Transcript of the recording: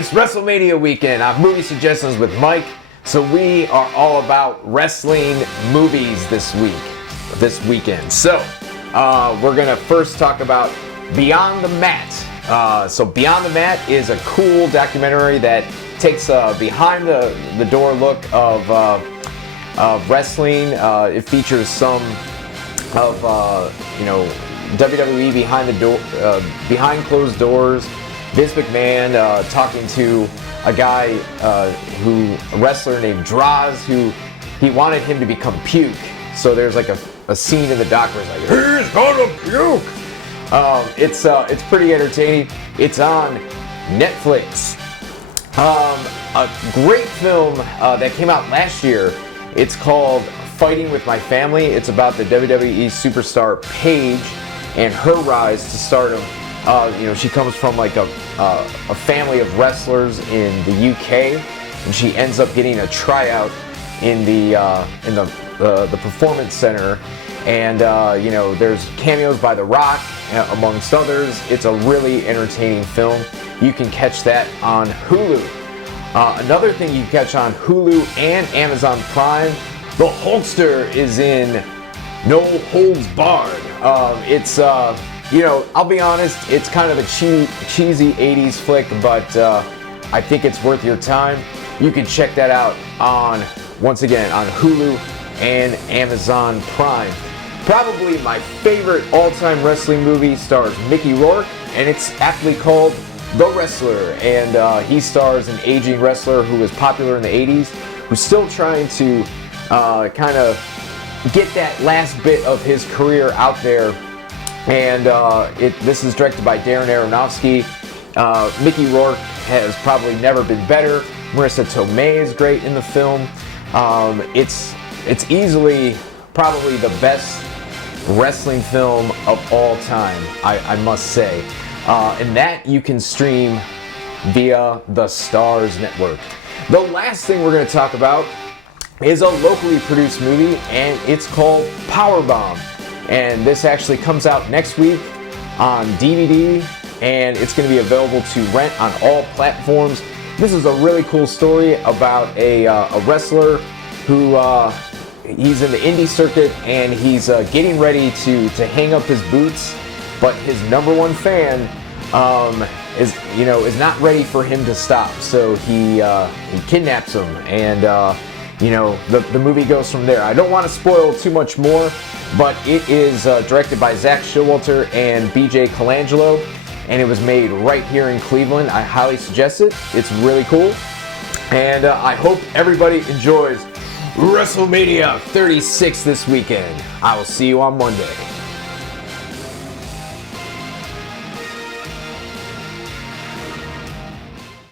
It's Wrestlemania weekend. I have movie suggestions with Mike. So we are all about wrestling movies this weekend. So we're gonna first talk about Beyond the Mat. So Beyond the Mat is a cool documentary that takes a behind the door look of wrestling. It features some of WWE behind closed doors. Vince McMahon talking to a guy a wrestler named Droz, who he wanted him to become puke. So there's like a scene in the doc where it's like, he's gonna puke. It's pretty entertaining. It's on Netflix. A great film that came out last year. It's called Fighting with My Family. It's about the WWE superstar Paige and her rise to stardom. She comes from like a family of wrestlers in the UK, and she ends up getting a tryout in the performance center. And there's cameos by The Rock, amongst others. It's a really entertaining film. You can catch that on Hulu. Another thing you can catch on Hulu and Amazon Prime, The Hulkster is in No Holds Barred. I'll be honest, it's kind of a cheesy 80s flick, but I think it's worth your time. You can check that out on Hulu and Amazon Prime. Probably my favorite all-time wrestling movie stars Mickey Rourke, and it's aptly called The Wrestler. And he stars an aging wrestler who was popular in the 80s, who's still trying to kind of get that last bit of his career out there. And this is directed by Darren Aronofsky. Mickey Rourke has probably never been better. Marissa Tomei is great in the film. It's easily probably the best wrestling film of all time, I must say. And that you can stream via the Starz Network. The last thing we're going to talk about is a locally produced movie, and it's called Powerbomb. And this actually comes out next week on DVD, and it's going to be available to rent on all platforms. This is a really cool story about a wrestler who he's in the indie circuit, and he's getting ready to hang up his boots, but his number one fan is not ready for him to stop. So he kidnaps him, and the movie goes from there. I don't want to spoil too much more, but it is directed by Zach Showalter and BJ Colangelo, and it was made right here in Cleveland. I highly suggest it. It's really cool, and I hope everybody enjoys WrestleMania 36 this weekend. I will see you on Monday.